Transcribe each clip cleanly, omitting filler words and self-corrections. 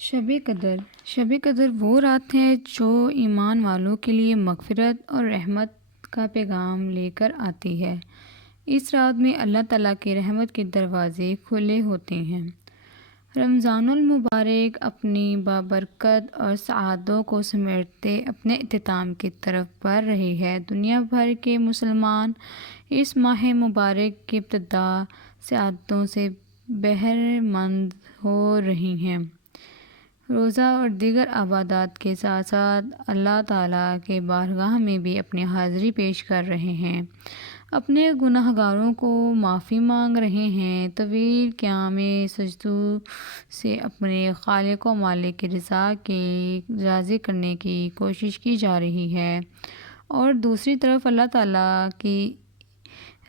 شب قدر وہ رات ہے جو ایمان والوں کے لیے مغفرت اور رحمت کا پیغام لے کر آتی ہے۔ اس رات میں اللہ تعالیٰ کی رحمت کے دروازے کھلے ہوتے ہیں۔ رمضان المبارک اپنی بابرکت اور سعادتوں کو سمیٹتے اپنے اختتام کی طرف بڑھ رہی ہے۔ دنیا بھر کے مسلمان اس ماہ مبارک کی ابتدا سعادتوں سے بہرہ مند ہو رہے ہیں۔ روزہ اور دیگر عبادات کے ساتھ ساتھ اللہ تعالیٰ کے بارگاہ میں بھی اپنی حاضری پیش کر رہے ہیں، اپنے گناہ گاروں کو معافی مانگ رہے ہیں، طویل قیام سجدوں سے اپنے خالق و مالک کی رضا کے راضی کرنے کی کوشش کی جا رہی ہے، اور دوسری طرف اللہ تعالیٰ کی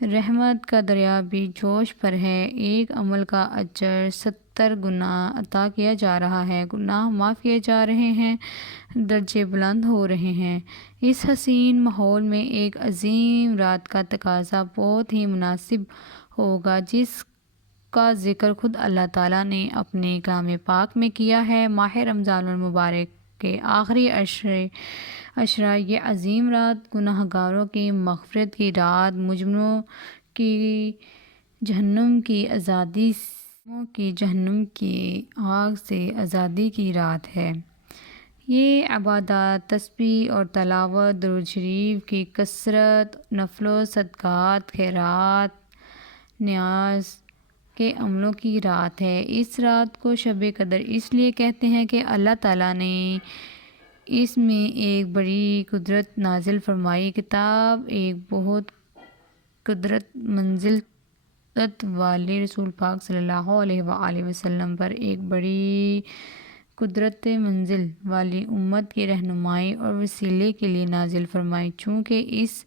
رحمت کا دریا بھی جوش پر ہے۔ ایک عمل کا اجر 70 گنا عطا کیا جا رہا ہے، گناہ معاف کیے جا رہے ہیں، درجے بلند ہو رہے ہیں۔ اس حسین ماحول میں ایک عظیم رات کا تقاضا بہت ہی مناسب ہوگا جس کا ذکر خود اللہ تعالیٰ نے اپنے کلام پاک میں کیا ہے۔ ماہ رمضان المبارک کے آخری عشرہ، یہ عظیم رات گناہ گاروں کی مغفرت کی رات، مجرموں کی جہنم کی آگ سے آزادی کی رات ہے۔ یہ عبادات، تسبیح اور تلاوت، درود شریف کی کثرت، نفل و صدقات، خیرات، نیاز کے عملوں کی رات ہے۔ اس رات کو شب قدر اس لیے کہتے ہیں کہ اللہ تعالیٰ نے اس میں ایک بڑی قدرت نازل فرمائی۔ کتاب ایک بہت قدرت منزلت والے رسول پاک صلی اللہ علیہ وآلہ وسلم پر ایک بڑی قدرت منزل والی امت کی رہنمائی اور وسیلے کے لیے نازل فرمائی۔ چونکہ اس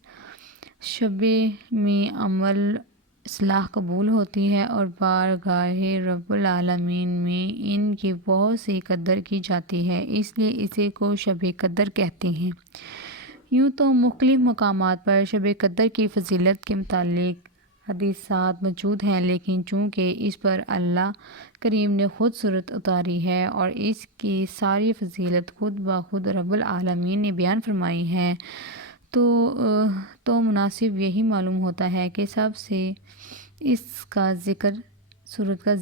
شب میں عمل اصلاح قبول ہوتی ہے اور بارگاہ رب العالمین میں ان کی بہت سی قدر کی جاتی ہے، اس لیے اسے کو شب قدر کہتے ہیں۔ یوں تو مختلف مقامات پر شب قدر کی فضیلت کے متعلق حدیثات موجود ہیں، لیکن چونکہ اس پر اللہ کریم نے خود صورت اتاری ہے اور اس کی ساری فضیلت خود بخود رب العالمین نے بیان فرمائی ہے، تو مناسب یہی معلوم ہوتا ہے کہ سب سے اس کا ذکر، صورت کا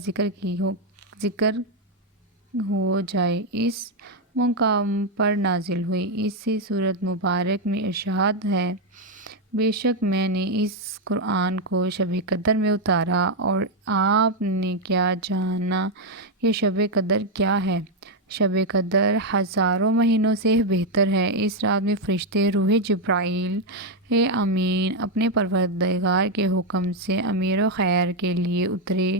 ذکر ہو جائے۔ اس مقام پر نازل ہوئی اسی صورت مبارک میں ارشاد ہے، بے شک میں نے اس قرآن کو شب قدر میں اتارا اور آپ نے کیا جانا یہ شب قدر کیا ہے؟ شب قدر ہزاروں مہینوں سے بہتر ہے۔ اس رات میں فرشتے روح جبرائیل امین اپنے پروردگار کے حکم سے امیر و خیر کے لیے اترے۔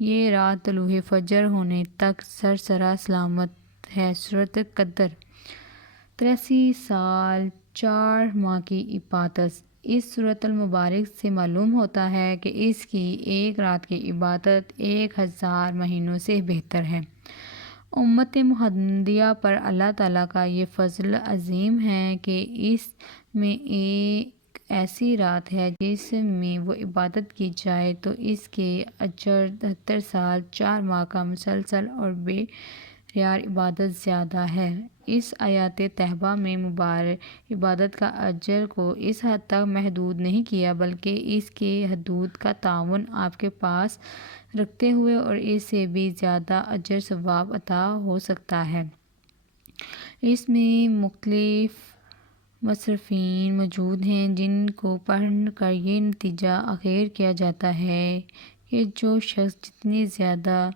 یہ رات طلوع فجر ہونے تک سرسرا سلامت ہے۔ سورۃ قدر 83 سال 4 ماہ کی عبادت۔ اس سورۃ المبارک سے معلوم ہوتا ہے کہ اس کی ایک رات کی عبادت 1000 مہینوں سے بہتر ہے۔ امت محمدیہ پر اللہ تعالیٰ کا یہ فضل عظیم ہے کہ اس میں ایک ایسی رات ہے جس میں وہ عبادت کی جائے تو اس کے اجر 73 سال 4 ماہ کا مسلسل اور بے یار عبادت زیادہ ہے۔ اس آیت طیبہ میں مبارک عبادت کا اجر کو اس حد تک محدود نہیں کیا بلکہ اس کے حدود کا تعین آپ کے پاس رکھتے ہوئے اور اس سے بھی زیادہ اجر ثواب عطا ہو سکتا ہے۔ اس میں مختلف مصرفین موجود ہیں جن کو پڑھ کر یہ نتیجہ اخذ کیا جاتا ہے کہ جو شخص جتنی زیادہ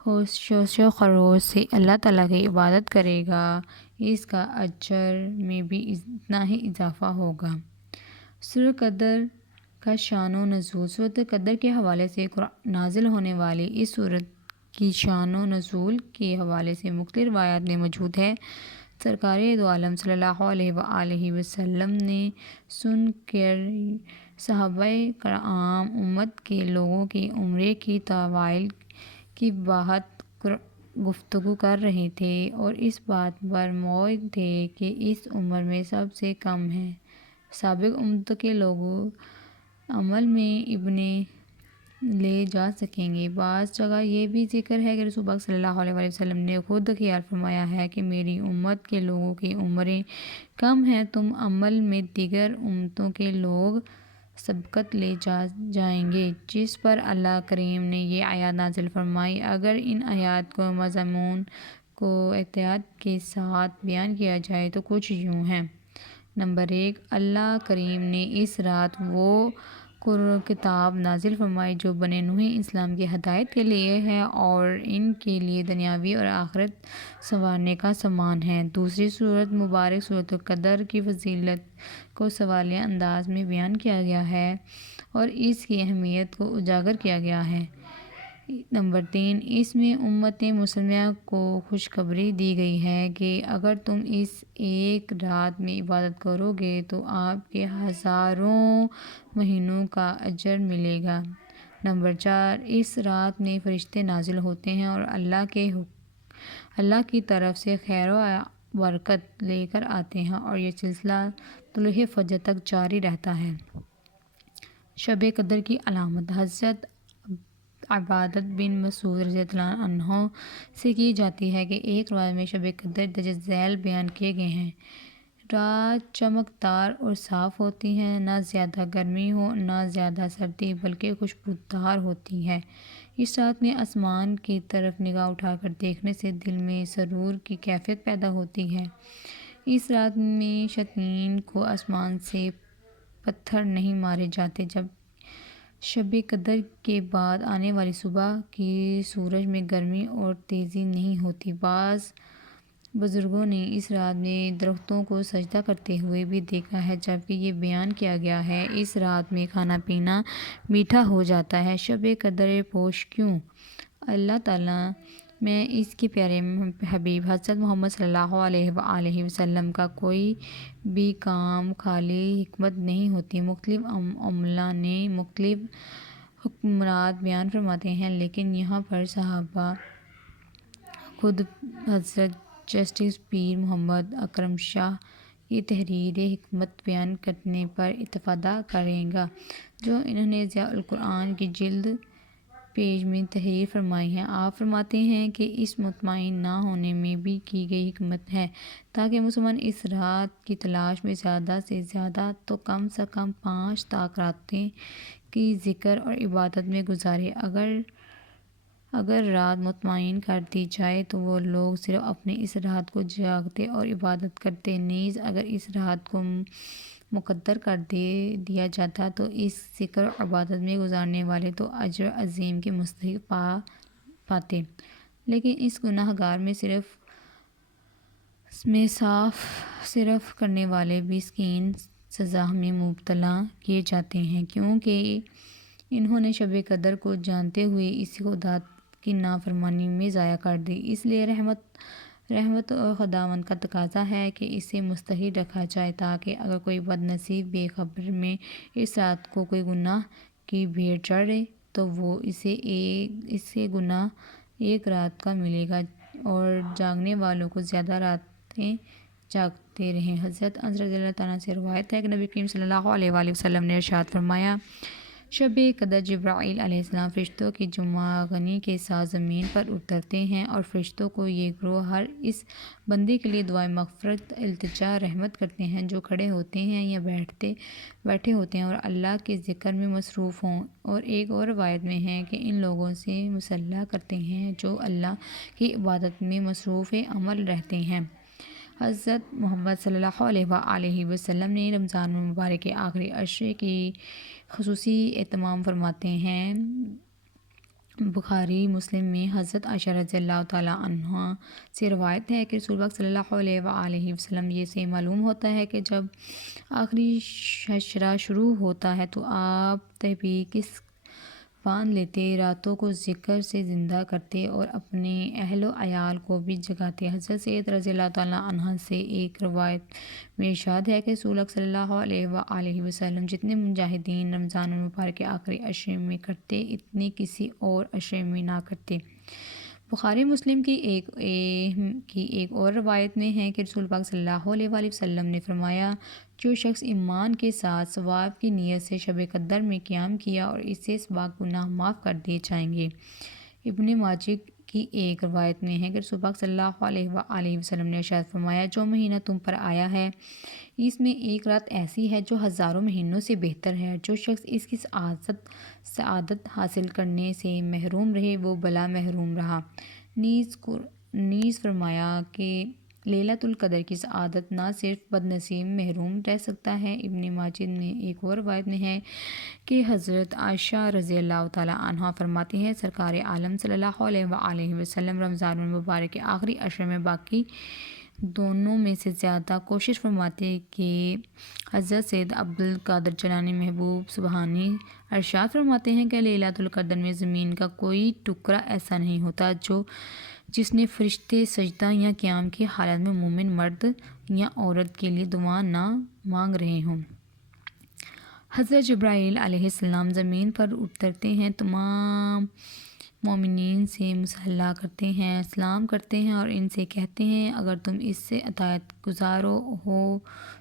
ہوش و خروش سے اللہ تعالیٰ کی عبادت کرے گا اس کا اجر میں بھی اتنا ہی اضافہ ہوگا۔ سورۃ قدر کا شان و نزول۔ سورۃ قدر کے حوالے سے نازل ہونے والی اس سورت کی شان و نزول کے حوالے سے مختلف روایات میں موجود ہے۔ سرکار دو عالم صلی اللہ علیہ وآلہ وسلم نے سن کر صحابہ کرام امت کے لوگوں کی عمرے کی طوائل کی بات گفتگو کر رہے تھے اور اس بات پر موعد تھے کہ اس عمر میں سب سے کم ہے۔ سابق امت کے لوگ عمل میں ابن لے جا سکیں گے۔ بعض جگہ یہ بھی ذکر ہے کہ رسول پاک صلی اللہ علیہ وسلم نے خود خیال فرمایا ہے کہ میری امت کے لوگوں کی عمریں کم ہیں، تم عمل میں دیگر امتوں کے لوگ سبقت لے جائیں گے، جس پر اللہ کریم نے یہ آیات نازل فرمائی۔ اگر ان آیات کو مضمون کو احتیاط کے ساتھ بیان کیا جائے تو کچھ یوں ہے۔ نمبر 1، اللہ کریم نے اس رات وہ کتاب نازل فرمائی جو بنی نوح اسلام کی ہدایت کے لیے ہے اور ان کے لیے دنیاوی اور آخرت سنوارنے کا سامان ہے۔ دوسری صورت مبارک سورۃ القدر کی فضیلت کو سوالیہ انداز میں بیان کیا گیا ہے اور اس کی اہمیت کو اجاگر کیا گیا ہے۔ نمبر 3، اس میں امت مسلمہ کو خوشخبری دی گئی ہے کہ اگر تم اس ایک رات میں عبادت کرو گے تو آپ کے ہزاروں مہینوں کا اجر ملے گا۔ نمبر 4، اس رات میں فرشتے نازل ہوتے ہیں اور اللہ کی طرف سے خیر و برکت لے کر آتے ہیں اور یہ سلسلہ طلوع فجر تک جاری رہتا ہے۔ شب قدر کی علامت حضرت عبادۃ بن مسعود رضی اللہ عنہ سے کی جاتی ہے کہ ایک روایت میں شب قدر درج ذیل بیان کیے گئے ہیں۔ رات چمکدار اور صاف ہوتی ہے، نہ زیادہ گرمی ہو نہ زیادہ سردی، بلکہ خوشبودار ہوتی ہے۔ اس رات میں آسمان کی طرف نگاہ اٹھا کر دیکھنے سے دل میں سرور کی کیفیت پیدا ہوتی ہے۔ اس رات میں شیاطین کو آسمان سے پتھر نہیں مارے جاتے۔ جب شب قدر کے بعد آنے والی صبح کی سورج میں گرمی اور تیزی نہیں ہوتی۔ بعض بزرگوں نے اس رات میں درختوں کو سجدہ کرتے ہوئے بھی دیکھا ہے، جبکہ یہ بیان کیا گیا ہے اس رات میں کھانا پینا میٹھا ہو جاتا ہے۔ شب قدر پوش کیوں؟ اللہ تعالیٰ میں اس کے پیارے حبیب حضرت محمد صلی اللہ علیہ وآلہ وسلم کا کوئی بھی کام خالی حکمت نہیں ہوتی۔ مختلف علماء نے مختلف حکمات بیان فرماتے ہیں، لیکن یہاں پر صحابہ خود حضرت جسٹس پیر محمد اکرم شاہ کی تحریر حکمت بیان کرنے پر اتفاق کریں گا، جو انہوں نے ضیاء القرآن کی جلد پیج میں تحریر فرمائی ہے۔ آپ فرماتے ہیں کہ اس مطمئن نہ ہونے میں بھی کی گئی حکمت ہے تاکہ مسلمان اس رات کی تلاش میں زیادہ سے زیادہ تو کم سے کم 5 تاک راتیں کی ذکر اور عبادت میں گزارے۔ اگر رات متعین کر دی جائے تو وہ لوگ صرف اپنے اس رات کو جاگتے اور عبادت کرتے، نیز اگر اس رات کو مقرر کر دیا جاتا تو اس ذکر اور عبادت میں گزارنے والے تو اجر عظیم کے مستحق پاتے، لیکن اس گناہ گار میں صرف کرنے والے بھی سنگین سزا میں مبتلا کیے جاتے ہیں، کیونکہ انہوں نے شب قدر کو جانتے ہوئے اس خدا کی نافرمانی میں ضائع کر دی۔ اس لیے رحمت اور خداوند کا تقاضا ہے کہ اسے مستحق رکھا جائے، تاکہ اگر کوئی بد نصیب بے خبر میں اس رات کو کوئی گناہ کی بھیڑ چڑھے تو وہ اسے گناہ ایک رات کا ملے گا اور جاگنے والوں کو زیادہ راتیں جاگتے رہیں۔ حضرت انس رضی اللہ تعالیٰ سے روایت ہے کہ نبی کریم صلی اللہ علیہ وآلہ وسلم نے ارشاد فرمایا، شب قدر جبرائیل علیہ السلام فرشتوں کی جمعگنی کے ساتھ زمین پر اترتے ہیں اور فرشتوں کو یہ گروہ ہر اس بندے کے لیے دعائے مغفرت، التجا، رحمت کرتے ہیں جو کھڑے ہوتے ہیں یا بیٹھے ہوتے ہیں اور اللہ کے ذکر میں مصروف ہوں، اور ایک اور روایت میں ہے کہ ان لوگوں سے مصالحہ کرتے ہیں جو اللہ کی عبادت میں مصروف عمل رہتے ہیں۔ حضرت محمد صلی اللہ علیہ وآلہ وسلم نے رمضان المبارک کے آخری عشرے کی خصوصی اہتمام فرماتے ہیں۔ بخاری مسلم میں حضرت عائشہ رضی اللہ تعالیٰ عنہا سے روایت ہے کہ رسول پاک صلی اللہ علیہ وآلہ وسلم یہ سے معلوم ہوتا ہے کہ جب آخری عشرہ شروع ہوتا ہے تو آپ تحقیق باندھ لیتے، راتوں کو ذکر سے زندہ کرتے اور اپنے اہل و عیال کو بھی جگاتے۔ حضرت سید رضی اللہ تعالیٰ عنہ سے ایک روایت میں ارشاد ہے کہ رسول صلی اللہ علیہ وآلہ وسلم جتنے مجاہدین رمضان المبارک کے آخری عشرے میں کرتے اتنے کسی اور عشرے میں نہ کرتے۔ بخاری مسلم کی ایک اور روایت میں ہے کہ رسول پاک صلی اللہ علیہ وآلہ وسلم نے فرمایا، جو شخص ایمان کے ساتھ ثواب کی نیت سے شب قدر میں قیام کیا اور اس سے سابق گناہ معاف کر دیے جائیں گے۔ ابن ماجہ کی ایک روایت میں ہے کہ رسول پاک صلی اللہ علیہ وآلہ وسلم نے ارشاد فرمایا، جو مہینہ تم پر آیا ہے اس میں ایک رات ایسی ہے جو ہزاروں مہینوں سے بہتر ہے۔ جو شخص اس کی سعادت حاصل کرنے سے محروم رہے وہ بلا محروم رہا۔ نیز فرمایا کہ لیلۃ القدر کی سعادت نہ صرف بد نصیب محروم رہ سکتا ہے۔ ابن ماجہ میں ایک اور روایت میں ہے کہ حضرت عائشہ رضی اللہ تعالیٰ عنہا فرماتی ہیں، سرکار عالم صلی اللہ علیہ وآلہ وسلم رمضان المبارک کے آخری عشر میں باقی دونوں میں سے زیادہ کوشش فرماتے کہ حضرت سید عبد القادر جیلانی محبوب سبحانی ارشاد فرماتے ہیں کہ لیلۃ القدر میں زمین کا کوئی ٹکڑا ایسا نہیں ہوتا جس نے فرشتے سجدہ یا قیام کی حالت میں مومن مرد یا عورت کے لیے دعا نہ مانگ رہے ہوں۔ حضرت جبرائیل علیہ السلام زمین پر اترتے ہیں، تمام مومنین سے مصالحہ کرتے ہیں، سلام کرتے ہیں اور ان سے کہتے ہیں، اگر تم اس سے اطاعت گزار ہو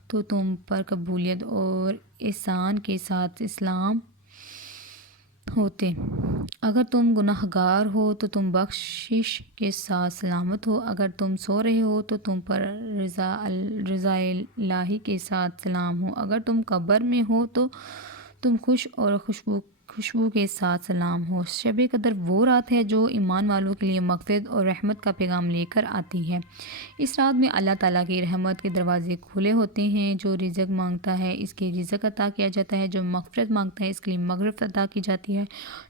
تو تم پر قبولیت اور احسان کے ساتھ اسلام ہوتے، اگر تم گناہ گار ہو تو تم بخشش کے ساتھ سلامت ہو، اگر تم سو رہے ہو تو تم پر رضا الہی کے ساتھ سلام ہو، اگر تم قبر میں ہو تو تم خوش اور خوشبو کے ساتھ سلام ہو۔ شب قدر وہ رات ہے جو ایمان والوں کے لیے مغفرت اور رحمت کا پیغام لے کر آتی ہے۔ اس رات میں اللہ تعالیٰ کی رحمت کے دروازے کھلے ہوتے ہیں، جو رزق مانگتا ہے اس کے رزق عطا کیا جاتا ہے، جو مغفرت مانگتا ہے اس کے لیے مغفرت عطا کی جاتی ہے،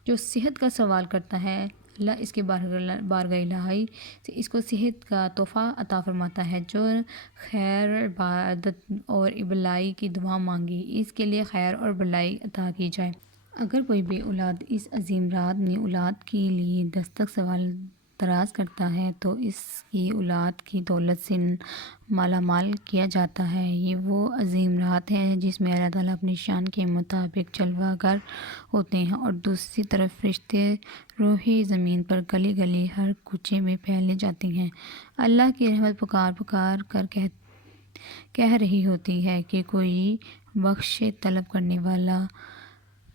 جو صحت کا سوال کرتا ہے اللہ اس کے بارگاہ الہی سے اس کو صحت کا تحفہ عطا فرماتا ہے، جو خیر عبادت اور بھلائی کی دعا مانگے اس کے لیے خیر اور بھلائی عطا کی جائے۔ اگر کوئی بے اولاد اس عظیم رات میں اولاد کے لیے دستک سوال دراز کرتا ہے تو اس کی اولاد کی دولت سے مالا مال کیا جاتا ہے۔ یہ وہ عظیم رات ہے جس میں اللہ تعالیٰ اپنی شان کے مطابق جلوہ گر ہوتے ہیں اور دوسری طرف فرشتے روحیں زمین پر گلی گلی ہر کوچے میں پھیلے جاتے ہیں۔ اللہ کی رحمت پکار کر کہہ رہی ہوتی ہے کہ کوئی بخش طلب کرنے والا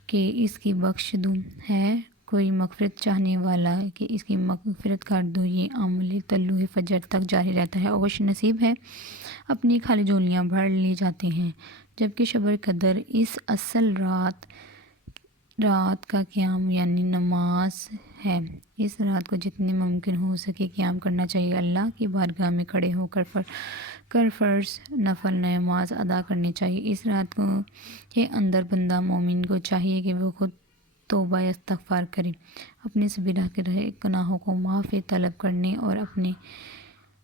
کہ اس کی بخش دوں، ہے کوئی مغفرت چاہنے والا کہ اس کی مغفرت کر دوں۔ یہ عمل طلوع فجر تک جاری رہتا ہے اور خوش نصیب ہے اپنی خالی جھولیاں بھر لی جاتے ہیں۔ جبکہ شب قدر اس اصل رات کا قیام یعنی نماز ہے۔ اس رات کو جتنے ممکن ہو سکے قیام کرنا چاہیے، اللہ کی بارگاہ میں کھڑے ہو کر فرض نفل نماز ادا کرنی چاہیے۔ اس رات کے اندر بندہ مومن کو چاہیے کہ وہ خود توبہ استغفار کرے، اپنے سبیرہ کے رہے گناہوں کو معافی طلب کرنے اور اپنے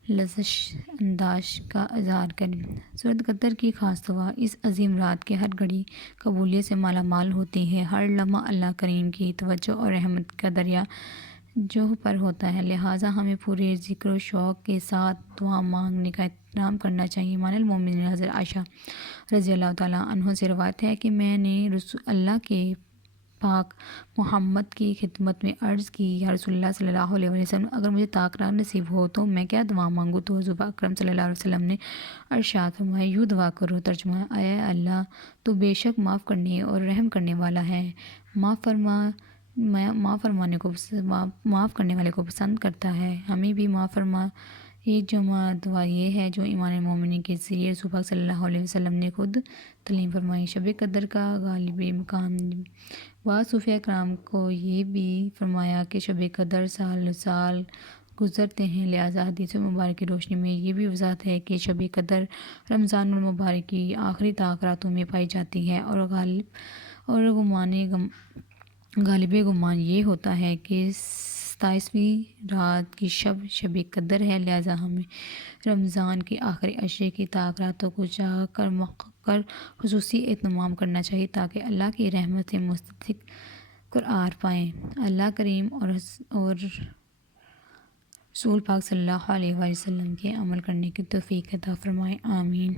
لزش انداز کا اظہار کرے۔ سورۃ قدر کی خاص دعا اس عظیم رات کے ہر گھڑی قبولیت سے مالا مال ہوتی ہے۔ ہر لمحہ اللہ کریم کی توجہ اور رحمت کا دریا جوہ پر ہوتا ہے، لہٰذا ہمیں پورے ذکر و شوق کے ساتھ دعا مانگنے کا اہتمام کرنا چاہیے۔ مان المومنین حضرت عائشہ رضی اللہ تعالیٰ عنہا سے روایت ہے کہ میں نے اللہ کے پاک محمد کی خدمت میں عرض کی، یا رسول اللہ صلی اللہ علیہ وسلم، اگر مجھے طاق رات نصیب ہو تو میں کیا دعا مانگوں؟ تو حضور اکرم صلی اللہ علیہ وسلم نے ارشاد فرمایا، یوں دعا کرو، ترجمہ، اے اللہ تو بے شک معاف کرنے اور رحم کرنے والا ہے، معاف کرنے والے کو پسند کرتا ہے، ہمیں بھی معاف فرما۔ ایک جمع دعا یہ ہے جو ایمان مومنین کے ذریعے رسول پاک صلی اللہ علیہ وسلم نے خود تعلیم فرمائی۔ شب قدر کا غالب مقام، بعض صوفیاء کرام کو یہ بھی فرمایا کہ شب قدر سال گزرتے ہیں، لہٰذا حدیث مبارک کی روشنی میں یہ بھی وضاحت ہے کہ شب قدر رمضان المبارک کی آخری طاق راتوں میں پائی جاتی ہے، اور غالب گمان یہ ہوتا ہے کہ 27ویں رات کی شب قدر ہے، لہٰذا ہمیں رمضان کے آخری عشرے کی طاق راتوں کو جاگ کر خصوصی اہتمام کرنا چاہیے تاکہ اللہ کی رحمت سے مستحق قرار پائیں۔ اللہ کریم اور رسول پاک صلی اللہ علیہ وسلم کے عمل کرنے کی توفیق عطا فرمائے، آمین۔